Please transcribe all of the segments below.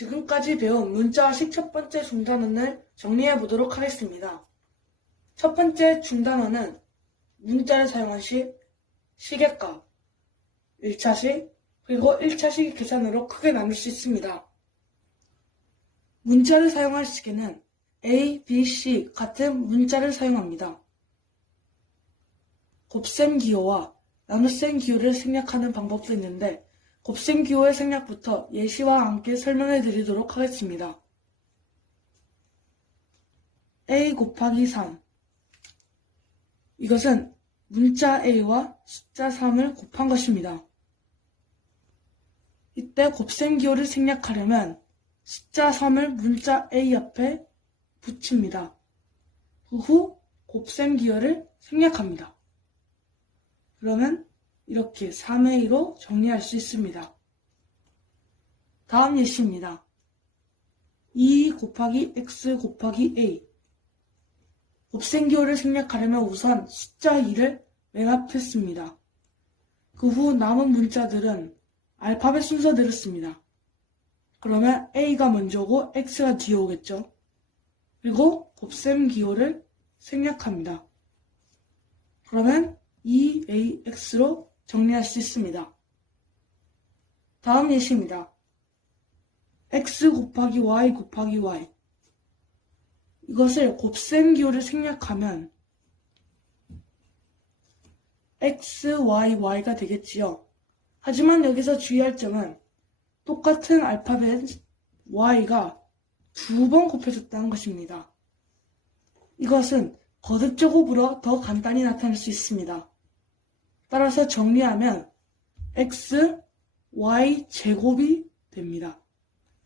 지금까지 배운 문자식 첫 번째 중단원을 정리해 보도록 하겠습니다. 첫 번째 중단원은 문자를 사용한 시, 시계값, 1차식, 그리고 1차식 계산으로 크게 나눌 수 있습니다. 문자를 사용할 시계는 A, B, C 같은 문자를 사용합니다. 곱셈 기호와 나눗셈 기호를 생략하는 방법도 있는데 곱셈 기호의 생략부터 예시와 함께 설명해 드리도록 하겠습니다. a 곱하기 3 이것은 문자 a와 숫자 3을 곱한 것입니다. 이때 곱셈 기호를 생략하려면 숫자 3을 문자 a 옆에 붙입니다. 그 후 곱셈 기호를 생략합니다. 그러면 이렇게 3의 2로 정리할 수 있습니다. 다음 예시입니다. 2 곱하기 x 곱하기 a 곱셈 기호를 생략하려면 우선 숫자 2를 맨 앞에 씁니다. 그 후 남은 문자들은 알파벳 순서대로 씁니다. 그러면 a가 먼저 오고 x가 뒤에 오겠죠. 그리고 곱셈 기호를 생략합니다. 그러면 2ax로 정리할 수 있습니다. 다음 예시입니다. x 곱하기 y 곱하기 y 이것을 곱셈 기호를 생략하면 x, y, y가 되겠지요. 하지만 여기서 주의할 점은 똑같은 알파벳 y가 두 번 곱해졌다는 것입니다. 이것은 거듭적 호불호 더 간단히 나타낼 수 있습니다. 따라서 정리하면 x, y 제곱이 됩니다.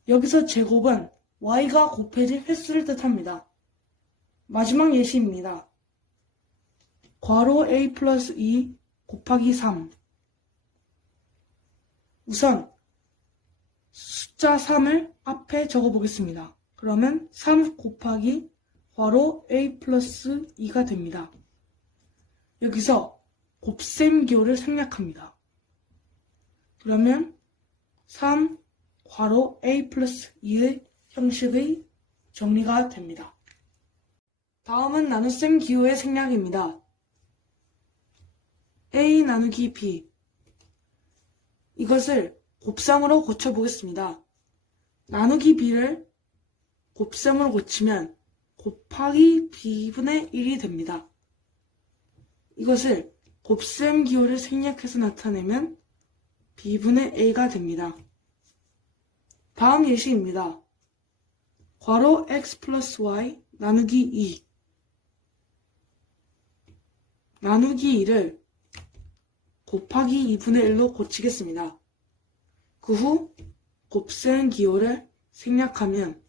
여기서 제곱은 y가 곱해질 횟수를 뜻합니다. 마지막 예시입니다. 괄호 a 플러스 2 곱하기 3 우선 숫자 3을 앞에 적어 보겠습니다. 그러면 3 곱하기 괄호 a 플러스 2가 됩니다. 여기서 곱셈 기호를 생략합니다. 그러면 3 괄호 a 플러스 2의 형식의 정리가 됩니다. 다음은 나눗셈 기호의 생략입니다. a 나누기 b 이것을 곱셈으로 고쳐보겠습니다. 나누기 b를 곱셈으로 고치면 곱하기 b분의 1이 됩니다. 이것을 곱셈 기호를 생략해서 나타내면 b분의 a가 됩니다. 다음 예시입니다. 괄호 x 플러스 y 나누기 2 나누기 2를 곱하기 2분의 1로 고치겠습니다. 그 후 곱셈 기호를 생략하면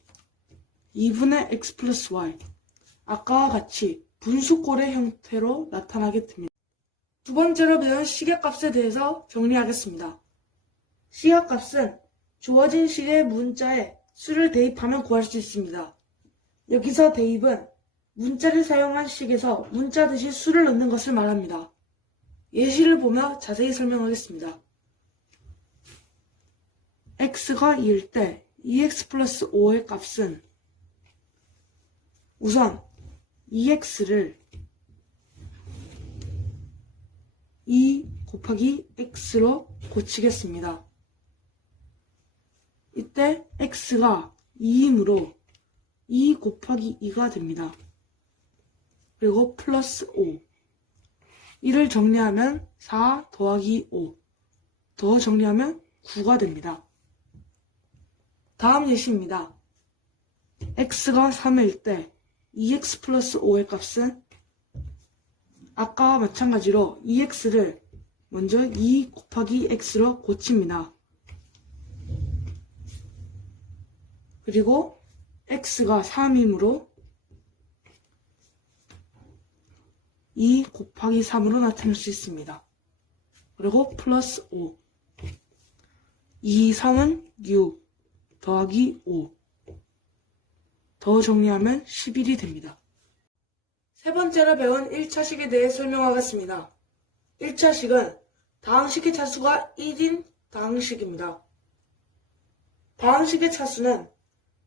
2분의 x 플러스 y 아까와 같이 분수꼴의 형태로 나타나게 됩니다. 두 번째로 배운 시계값에 대해서 정리하겠습니다. 시계값은 주어진 시계 문자에 수를 대입하면 구할 수 있습니다. 여기서 대입은 문자를 사용한 식에서 문자 대신 수를 넣는 것을 말합니다. 예시를 보며 자세히 설명하겠습니다. x가 2일 때 2x 플러스 5의 값은 우선 2x를 2 곱하기 x로 고치겠습니다. 이때 x가 2이므로 2 곱하기 2가 됩니다. 그리고 플러스 5. 이를 정리하면 4 더하기 5. 더 정리하면 9가 됩니다. 다음 예시입니다. x가 3일 때 2x 플러스 5의 값은 아까와 마찬가지로 2x를 먼저 2 곱하기 x로 고칩니다. 그리고 x가 3이므로 2 곱하기 3으로 나타낼 수 있습니다. 그리고 플러스 5 2, 3은 6 더하기 5 더 정리하면 11이 됩니다. 세 번째로 배운 1차식에 대해 설명하겠습니다. 1차식은 다항식의 차수가 1인 다항식입니다. 다항식의 차수는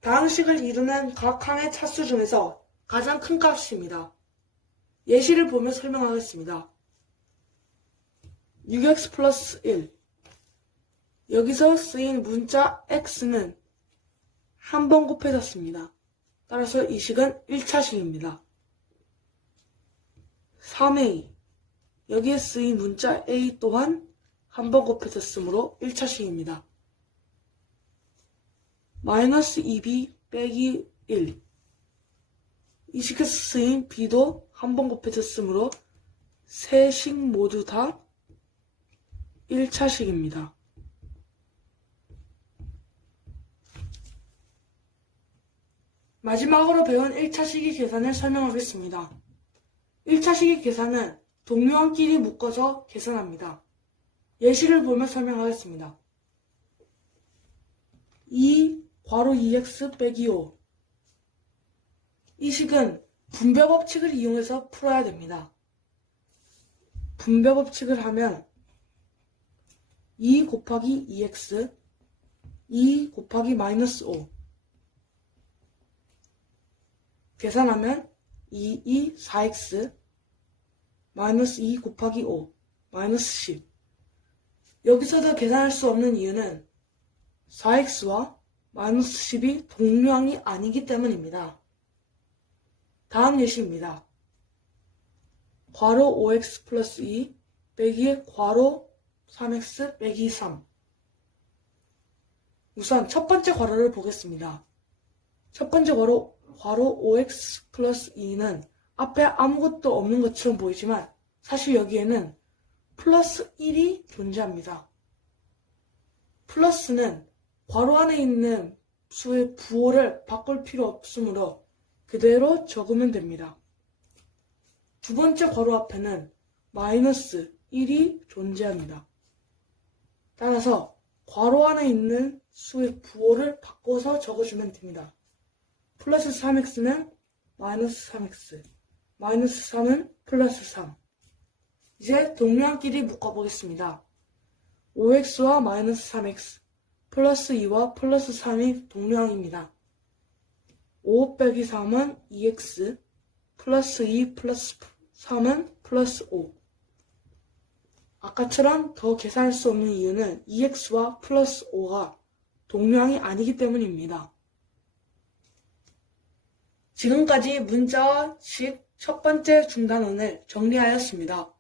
다항식을 이루는 각 항의 차수 중에서 가장 큰 값입니다. 예시를 보며 설명하겠습니다. 6x 플러스 1 여기서 쓰인 문자 x는 한 번 곱해졌습니다. 따라서 이 식은 1차식입니다. 3a 여기에 쓰인 문자 a 또한 한 번 곱해졌으므로 1차식입니다. 마이너스 2b 빼기 1. 이 식에서 쓰인 b도 한 번 곱해졌으므로 세 식 모두 다 1차식입니다. 마지막으로 배운 1차식의 계산을 설명하겠습니다. 1차 식의 계산은 동료원끼리 묶어서 계산합니다. 예시를 보며 설명하겠습니다. 2 괄호 2x 빼기 5. 이 식은 분배 법칙을 이용해서 풀어야 됩니다. 분배 법칙을 하면 2 곱하기 2x 2 곱하기 마이너스 5 계산하면 2, 2, 4x 마이너스 2 곱하기 5 마이너스 10 여기서도 계산할 수 없는 이유는 4x와 마이너스 10이 동량이 아니기 때문입니다. 다음 예시입니다. 괄호 5x 플러스 2 빼기 괄호 3x 빼기 3 우선 첫 번째 괄호를 보겠습니다. 첫 번째 괄호, 괄호 5x 플러스 2는 앞에 아무것도 없는 것처럼 보이지만 사실 여기에는 플러스 1이 존재합니다. 플러스는 괄호 안에 있는 수의 부호를 바꿀 필요 없으므로 그대로 적으면 됩니다. 두 번째 괄호 앞에는 마이너스 1이 존재합니다. 따라서 괄호 안에 있는 수의 부호를 바꿔서 적어주면 됩니다. 플러스 3x는 마이너스 3x, 마이너스 3은 플러스 3. 이제 동량끼리 묶어보겠습니다. 5x와 마이너스 3x, 플러스 2와 플러스 3이 동량입니다. 5 빼기 3은 2x, 플러스 2 플러스 3은 플러스 5. 아까처럼 더 계산할 수 없는 이유는 2x와 플러스 5가 동량이 아니기 때문입니다. 지금까지 문자와 식 첫 번째 중단원을 정리하였습니다.